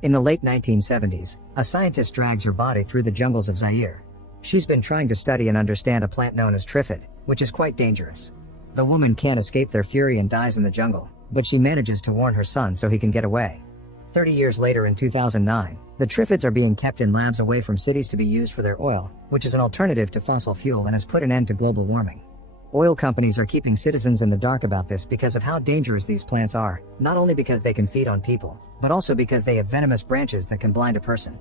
In the late 1970s, a scientist drags her body through the jungles of Zaire. She's been trying to study and understand a plant known as Triffid, which is quite dangerous. The woman can't escape their fury and dies in the jungle, but she manages to warn her son so he can get away. 30 years later in 2009, the Triffids are being kept in labs away from cities to be used for their oil, which is an alternative to fossil fuel and has put an end to global warming. Oil companies are keeping citizens in the dark about this because of how dangerous these plants are, not only because they can feed on people, but also because they have venomous branches that can blind a person.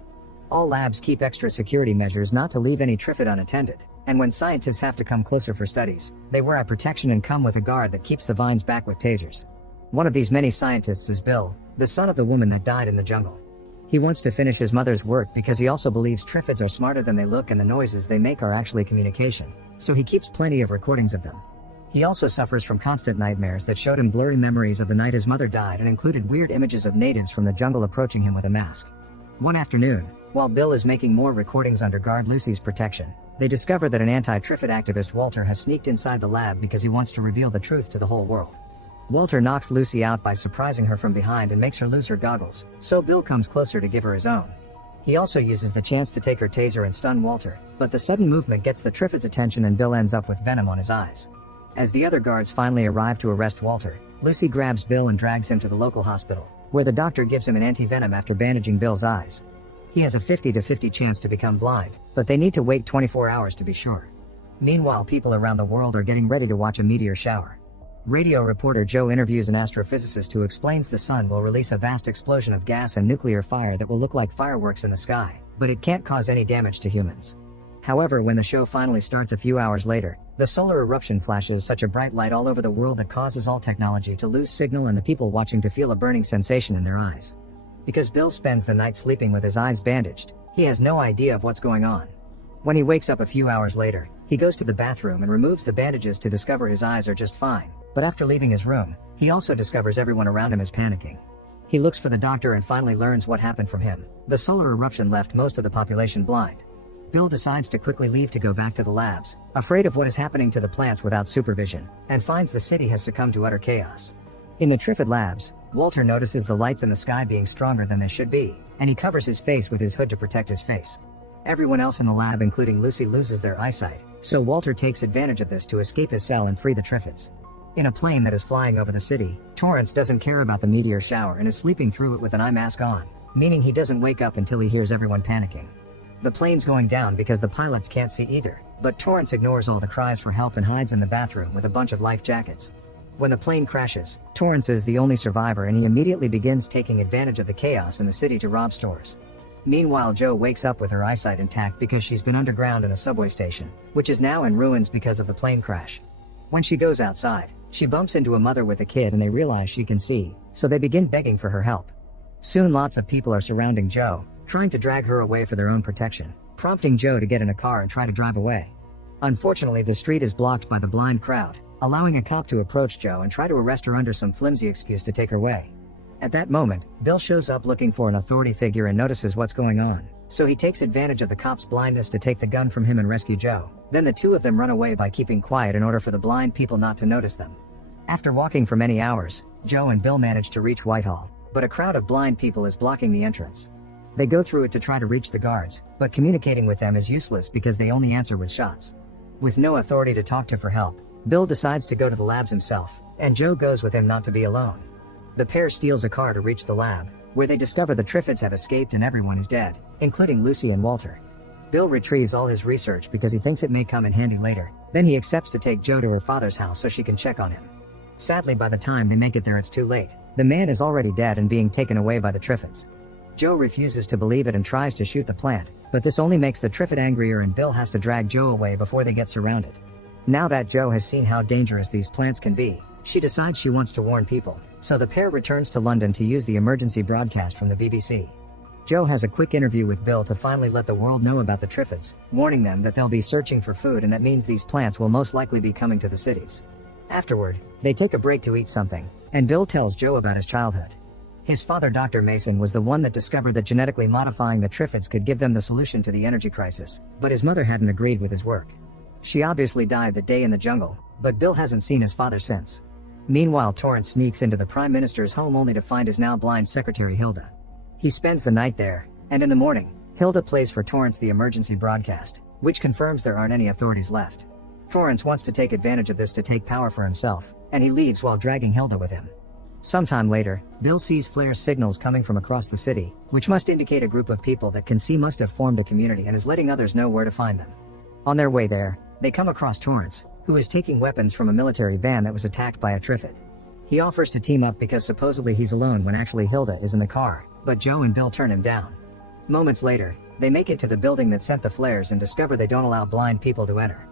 All labs keep extra security measures not to leave any Triffid unattended, and when scientists have to come closer for studies, they wear eye protection and come with a guard that keeps the vines back with tasers. One of these many scientists is Bill, the son of the woman that died in the jungle. He wants to finish his mother's work because he also believes Triffids are smarter than they look and the noises they make are actually communication, so he keeps plenty of recordings of them. He also suffers from constant nightmares that showed him blurry memories of the night his mother died and included weird images of natives from the jungle approaching him with a mask. One afternoon, while Bill is making more recordings under guard Lucy's protection, they discover that an anti-Triffid activist Walter has sneaked inside the lab because he wants to reveal the truth to the whole world. Walter knocks Lucy out by surprising her from behind and makes her lose her goggles, so Bill comes closer to give her his own. He also uses the chance to take her taser and stun Walter, but the sudden movement gets the Triffid's attention and Bill ends up with venom on his eyes. As the other guards finally arrive to arrest Walter, Lucy grabs Bill and drags him to the local hospital, where the doctor gives him an anti-venom after bandaging Bill's eyes. He has a 50-50 chance to become blind, but they need to wait 24 hours to be sure. Meanwhile, people around the world are getting ready to watch a meteor shower. Radio reporter Joe interviews an astrophysicist who explains the sun will release a vast explosion of gas and nuclear fire that will look like fireworks in the sky, but it can't cause any damage to humans. However, when the show finally starts a few hours later, the solar eruption flashes such a bright light all over the world that causes all technology to lose signal and the people watching to feel a burning sensation in their eyes. Because Bill spends the night sleeping with his eyes bandaged, he has no idea of what's going on. When he wakes up a few hours later, he goes to the bathroom and removes the bandages to discover his eyes are just fine. But after leaving his room, he also discovers everyone around him is panicking. He looks for the doctor and finally learns what happened from him. The solar eruption left most of the population blind. Bill decides to quickly leave to go back to the labs, afraid of what is happening to the plants without supervision, and finds the city has succumbed to utter chaos. In the Triffid labs, Walter notices the lights in the sky being stronger than they should be, and he covers his face with his hood to protect his face. Everyone else in the lab, including Lucy, loses their eyesight, so Walter takes advantage of this to escape his cell and free the Triffids. In a plane that is flying over the city, Torrance doesn't care about the meteor shower and is sleeping through it with an eye mask on, meaning he doesn't wake up until he hears everyone panicking. The plane's going down because the pilots can't see either, but Torrance ignores all the cries for help and hides in the bathroom with a bunch of life jackets. When the plane crashes, Torrance is the only survivor and he immediately begins taking advantage of the chaos in the city to rob stores. Meanwhile, Jo wakes up with her eyesight intact because she's been underground in a subway station, which is now in ruins because of the plane crash. When she goes outside, she bumps into a mother with a kid and they realize she can see, so they begin begging for her help. Soon lots of people are surrounding Jo, trying to drag her away for their own protection, prompting Jo to get in a car and try to drive away. Unfortunately, the street is blocked by the blind crowd, allowing a cop to approach Jo and try to arrest her under some flimsy excuse to take her away. At that moment, Bill shows up looking for an authority figure and notices what's going on, so he takes advantage of the cop's blindness to take the gun from him and rescue Jo. Then the two of them run away by keeping quiet in order for the blind people not to notice them. After walking for many hours, Jo and Bill manage to reach Whitehall, but a crowd of blind people is blocking the entrance. They go through it to try to reach the guards, but communicating with them is useless because they only answer with shots. With no authority to talk to for help, Bill decides to go to the labs himself, and Jo goes with him not to be alone. The pair steals a car to reach the lab, where they discover the Triffids have escaped and everyone is dead, including Lucy and Walter. Bill retrieves all his research because he thinks it may come in handy later, then he accepts to take Jo to her father's house so she can check on him. Sadly, by the time they make it there it's too late. The man is already dead and being taken away by the Triffids. Jo refuses to believe it and tries to shoot the plant, but this only makes the Triffid angrier and Bill has to drag Jo away before they get surrounded. Now that Jo has seen how dangerous these plants can be, she decides she wants to warn people, so the pair returns to London to use the emergency broadcast from the BBC. Jo has a quick interview with Bill to finally let the world know about the Triffids, warning them that they'll be searching for food and that means these plants will most likely be coming to the cities. Afterward, they take a break to eat something, and Bill tells Jo about his childhood. His father, Dr. Mason, was the one that discovered that genetically modifying the Triffids could give them the solution to the energy crisis, but his mother hadn't agreed with his work. She obviously died that day in the jungle, but Bill hasn't seen his father since. Meanwhile, Torrance sneaks into the Prime Minister's home only to find his now blind secretary Hilda. He spends the night there, and in the morning, Hilda plays for Torrance the emergency broadcast, which confirms there aren't any authorities left. Torrance wants to take advantage of this to take power for himself, and he leaves while dragging Hilda with him. Sometime later, Bill sees Flare's signals coming from across the city, which must indicate a group of people that can see must have formed a community and is letting others know where to find them. On their way there, they come across Torrance, who is taking weapons from a military van that was attacked by a Triffid. He offers to team up because supposedly he's alone when actually Hilda is in the car, but Joe and Bill turn him down. Moments later, they make it to the building that sent the flares and discover they don't allow blind people to enter.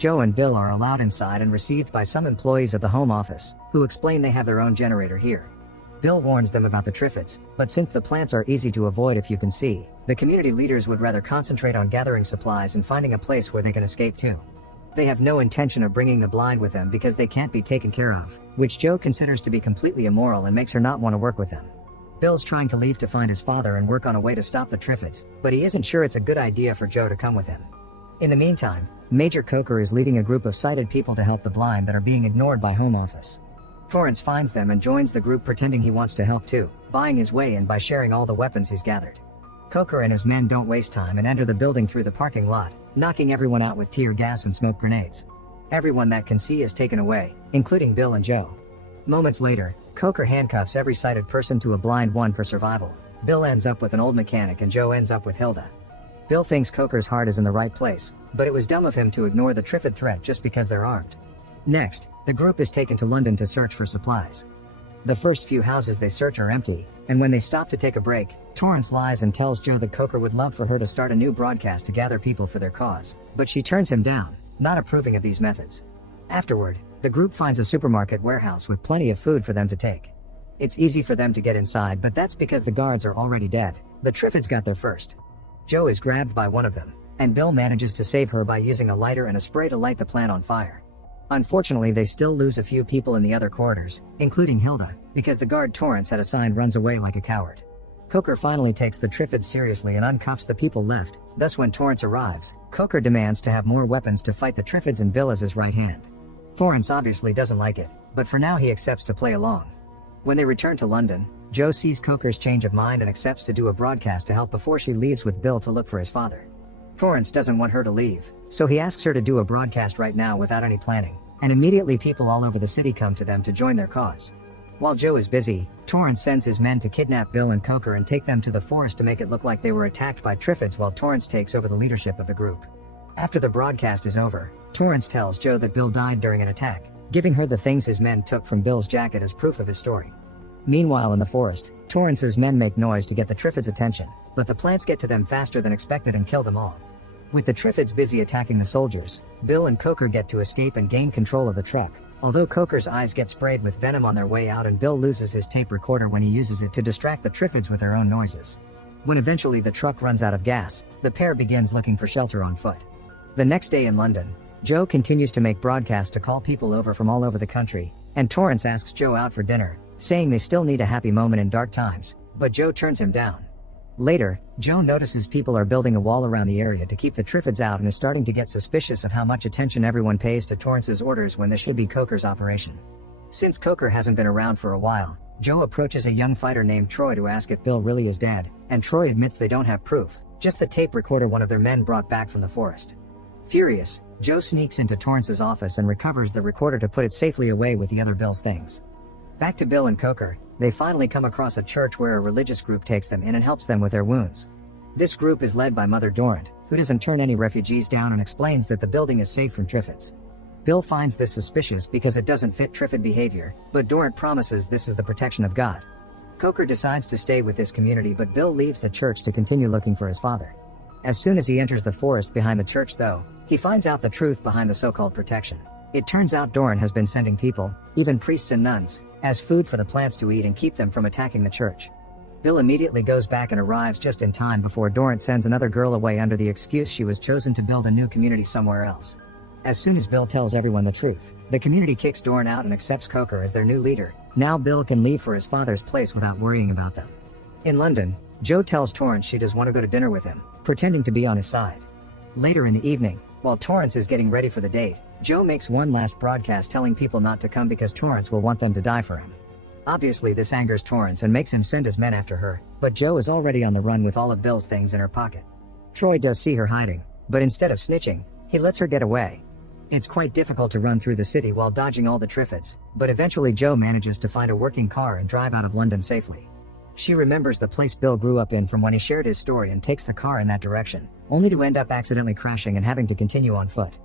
Joe and Bill are allowed inside and received by some employees of the home office, who explain they have their own generator here. Bill warns them about the Triffids, but since the plants are easy to avoid if you can see, the community leaders would rather concentrate on gathering supplies and finding a place where they can escape to. They have no intention of bringing the blind with them because they can't be taken care of, which Joe considers to be completely immoral and makes her not want to work with them. Bill's trying to leave to find his father and work on a way to stop the Triffids, but he isn't sure it's a good idea for Joe to come with him. In the meantime, Major Coker is leading a group of sighted people to help the blind that are being ignored by Home Office. Torrance finds them and joins the group pretending he wants to help too, buying his way in by sharing all the weapons he's gathered. Coker and his men don't waste time and enter the building through the parking lot, knocking everyone out with tear gas and smoke grenades. Everyone that can see is taken away, including Bill and Joe. Moments later, Coker handcuffs every sighted person to a blind one for survival. Bill ends up with an old mechanic and Joe ends up with Hilda. Bill thinks Coker's heart is in the right place, but it was dumb of him to ignore the Triffid threat just because they're armed. Next, the group is taken to London to search for supplies. The first few houses they search are empty, and when they stop to take a break, Torrance lies and tells Joe that Coker would love for her to start a new broadcast to gather people for their cause, but she turns him down, not approving of these methods. Afterward, the group finds a supermarket warehouse with plenty of food for them to take. It's easy for them to get inside, but that's because the guards are already dead. The Triffids got there first. Joe is grabbed by one of them, and Bill manages to save her by using a lighter and a spray to light the plant on fire. Unfortunately, they still lose a few people in the other corridors, including Hilda, because the guard Torrance had assigned runs away like a coward. Coker finally takes the Triffids seriously and uncuffs the people left. Thus, when Torrance arrives, Coker demands to have more weapons to fight the Triffids and Bill as his right hand. Torrance obviously doesn't like it, but for now he accepts to play along. When they return to London, Joe sees Coker's change of mind and accepts to do a broadcast to help before she leaves with Bill to look for his father. Torrance doesn't want her to leave, so he asks her to do a broadcast right now without any planning, and immediately people all over the city come to them to join their cause. While Joe is busy, Torrance sends his men to kidnap Bill and Coker and take them to the forest to make it look like they were attacked by Triffids while Torrance takes over the leadership of the group. After the broadcast is over, Torrance tells Joe that Bill died during an attack, giving her the things his men took from Bill's jacket as proof of his story. Meanwhile in the forest, Torrance's men make noise to get the Triffids' attention, but the plants get to them faster than expected and kill them all. With the Triffids busy attacking the soldiers, Bill and Coker get to escape and gain control of the truck, although Coker's eyes get sprayed with venom on their way out and Bill loses his tape recorder when he uses it to distract the Triffids with their own noises. When eventually the truck runs out of gas, the pair begins looking for shelter on foot. The next day in London, Joe continues to make broadcasts to call people over from all over the country, and Torrance asks Joe out for dinner, saying they still need a happy moment in dark times, but Joe turns him down. Later, Joe notices people are building a wall around the area to keep the Triffids out and is starting to get suspicious of how much attention everyone pays to Torrance's orders when this should be Coker's operation. Since Coker hasn't been around for a while, Joe approaches a young fighter named Troy to ask if Bill really is dead, and Troy admits they don't have proof, just the tape recorder one of their men brought back from the forest. Furious, Joe sneaks into Torrance's office and recovers the recorder to put it safely away with the other Bill's things. Back to Bill and Coker, they finally come across a church where a religious group takes them in and helps them with their wounds. This group is led by Mother Dorrant, who doesn't turn any refugees down and explains that the building is safe from Triffids. Bill finds this suspicious because it doesn't fit Triffid behavior, but Dorrant promises this is the protection of God. Coker decides to stay with this community, but Bill leaves the church to continue looking for his father. As soon as he enters the forest behind the church though, he finds out the truth behind the so-called protection. It turns out Dorrant has been sending people, even priests and nuns, as food for the plants to eat and keep them from attacking the church. Bill immediately goes back and arrives just in time before Dorrant sends another girl away under the excuse she was chosen to build a new community somewhere else. As soon as Bill tells everyone the truth, the community kicks Dorrant out and accepts Coker as their new leader. Now Bill can leave for his father's place without worrying about them. In London, Joe tells Torrance she does want to go to dinner with him, pretending to be on his side. Later in the evening, while Torrance is getting ready for the date, Joe makes one last broadcast telling people not to come because Torrance will want them to die for him. Obviously this angers Torrance and makes him send his men after her, but Jo is already on the run with all of Bill's things in her pocket. Troy does see her hiding, but instead of snitching, he lets her get away. It's quite difficult to run through the city while dodging all the Triffids, but eventually Jo manages to find a working car and drive out of London safely. She remembers the place Bill grew up in from when he shared his story and takes the car in that direction, only to end up accidentally crashing and having to continue on foot.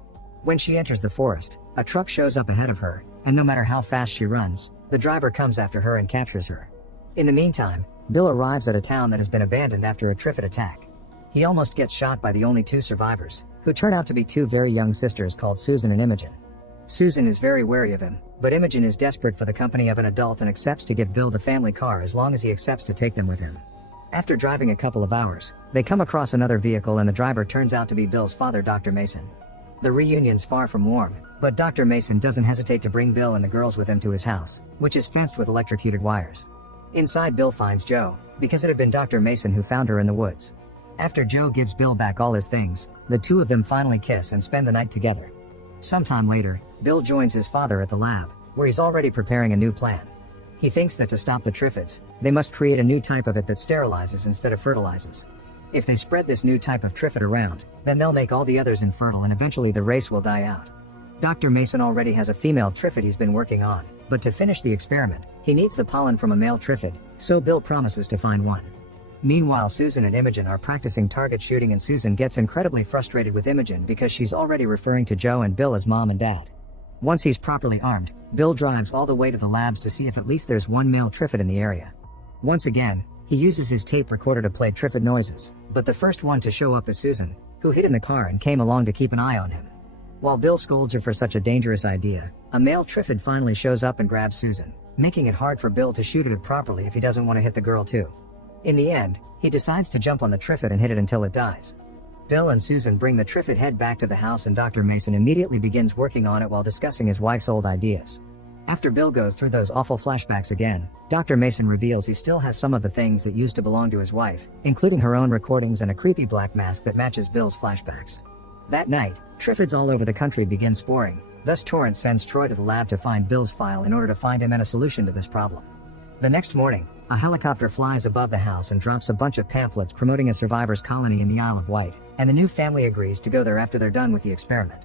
When she enters the forest, a truck shows up ahead of her, and no matter how fast she runs, the driver comes after her and captures her. In the meantime, Bill arrives at a town that has been abandoned after a Triffid attack. He almost gets shot by the only two survivors, who turn out to be two very young sisters called Susan and Imogen. Susan is very wary of him, but Imogen is desperate for the company of an adult and accepts to give Bill the family car as long as he accepts to take them with him. After driving a couple of hours, they come across another vehicle and the driver turns out to be Bill's father, Dr. Mason. The reunion's far from warm, but Dr. Mason doesn't hesitate to bring Bill and the girls with him to his house, which is fenced with electrocuted wires. Inside, Bill finds Jo, because it had been Dr. Mason who found her in the woods. After Jo gives Bill back all his things, the two of them finally kiss and spend the night together. Sometime later, Bill joins his father at the lab, where he's already preparing a new plan. He thinks that to stop the Triffids, they must create a new type of it that sterilizes instead of fertilizes. If they spread this new type of Triffid around, then they'll make all the others infertile and eventually the race will die out. Dr. Mason already has a female Triffid he's been working on, but to finish the experiment, he needs the pollen from a male Triffid, so Bill promises to find one. Meanwhile, Susan and Imogen are practicing target shooting and Susan gets incredibly frustrated with Imogen because she's already referring to Jo and Bill as mom and dad. Once he's properly armed, Bill drives all the way to the labs to see if at least there's one male Triffid in the area. Once again, he uses his tape recorder to play Triffid noises, but the first one to show up is Susan, who hid in the car and came along to keep an eye on him. While Bill scolds her for such a dangerous idea, a male Triffid finally shows up and grabs Susan, making it hard for Bill to shoot at it properly if he doesn't want to hit the girl too. In the end, he decides to jump on the Triffid and hit it until it dies. Bill and Susan bring the Triffid head back to the house and Dr. Mason immediately begins working on it while discussing his wife's old ideas. After Bill goes through those awful flashbacks again, Dr. Mason reveals he still has some of the things that used to belong to his wife, including her own recordings and a creepy black mask that matches Bill's flashbacks. That night, Triffids all over the country begin sporing, thus Torrance sends Troy to the lab to find Bill's file in order to find him and a solution to this problem. The next morning, a helicopter flies above the house and drops a bunch of pamphlets promoting a survivors' colony in the Isle of Wight, and the new family agrees to go there after they're done with the experiment.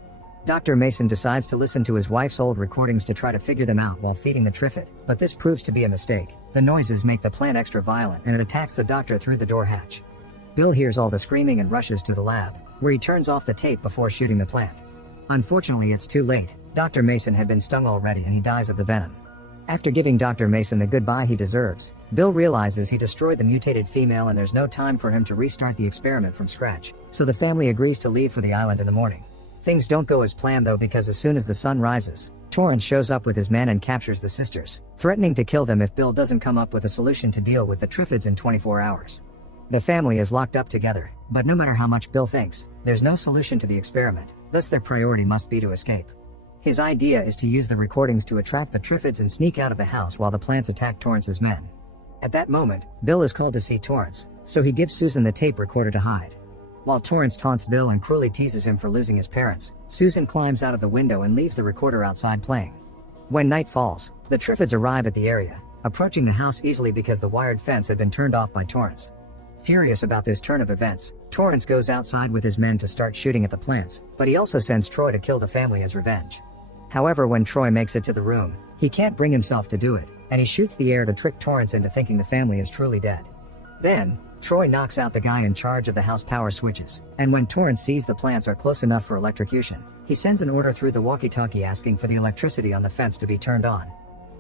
Dr. Mason decides to listen to his wife's old recordings to try to figure them out while feeding the Triffid, but this proves to be a mistake. The noises make the plant extra violent and it attacks the doctor through the door hatch. Bill hears all the screaming and rushes to the lab, where he turns off the tape before shooting the plant. Unfortunately, it's too late. Dr. Mason had been stung already and he dies of the venom. After giving Dr. Mason the goodbye he deserves, Bill realizes he destroyed the mutated female and there's no time for him to restart the experiment from scratch, so the family agrees to leave for the island in the morning. Things don't go as planned though, because as soon as the sun rises, Torrance shows up with his men and captures the sisters, threatening to kill them if Bill doesn't come up with a solution to deal with the Triffids in 24 hours. The family is locked up together, but no matter how much Bill thinks, there's no solution to the experiment, thus their priority must be to escape. His idea is to use the recordings to attract the Triffids and sneak out of the house while the plants attack Torrance's men. At that moment, Bill is called to see Torrance, so he gives Susan the tape recorder to hide. While Torrance taunts Bill and cruelly teases him for losing his parents, Susan climbs out of the window and leaves the recorder outside playing. When night falls, the Triffids arrive at the area, approaching the house easily because the wired fence had been turned off by Torrance. Furious about this turn of events, Torrance goes outside with his men to start shooting at the plants, but he also sends Troy to kill the family as revenge. However, when Troy makes it to the room, he can't bring himself to do it, and he shoots the air to trick Torrance into thinking the family is truly dead. Then, Troy knocks out the guy in charge of the house power switches, and when Torrance sees the plants are close enough for electrocution, he sends an order through the walkie-talkie asking for the electricity on the fence to be turned on.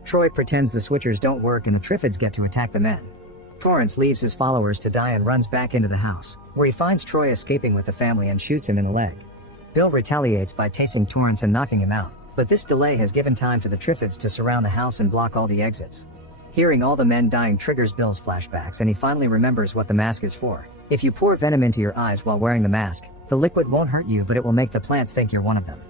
Troy pretends the switchers don't work and the Triffids get to attack the men. Torrance leaves his followers to die and runs back into the house, where he finds Troy escaping with the family and shoots him in the leg. Bill retaliates by tasing Torrance and knocking him out, but this delay has given time to the Triffids to surround the house and block all the exits. Hearing all the men dying triggers Bill's flashbacks and he finally remembers what the mask is for. If you pour venom into your eyes while wearing the mask, the liquid won't hurt you but it will make the plants think you're one of them.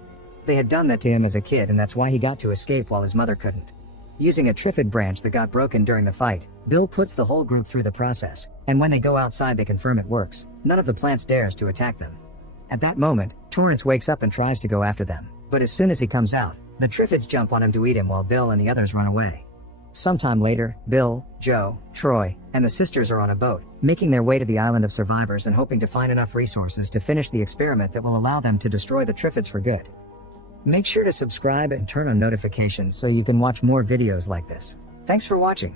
They had done that to him as a kid and that's why he got to escape while his mother couldn't. Using a Triffid branch that got broken during the fight, Bill puts the whole group through the process, and when they go outside they confirm it works. None of the plants dares to attack them. At that moment, Torrance wakes up and tries to go after them, but as soon as he comes out, the Triffids jump on him to eat him while Bill and the others run away. Sometime later, Bill, Joe, Troy, and the sisters are on a boat, making their way to the island of survivors and hoping to find enough resources to finish the experiment that will allow them to destroy the Triffids for good. Make sure to subscribe and turn on notifications so you can watch more videos like this. Thanks for watching.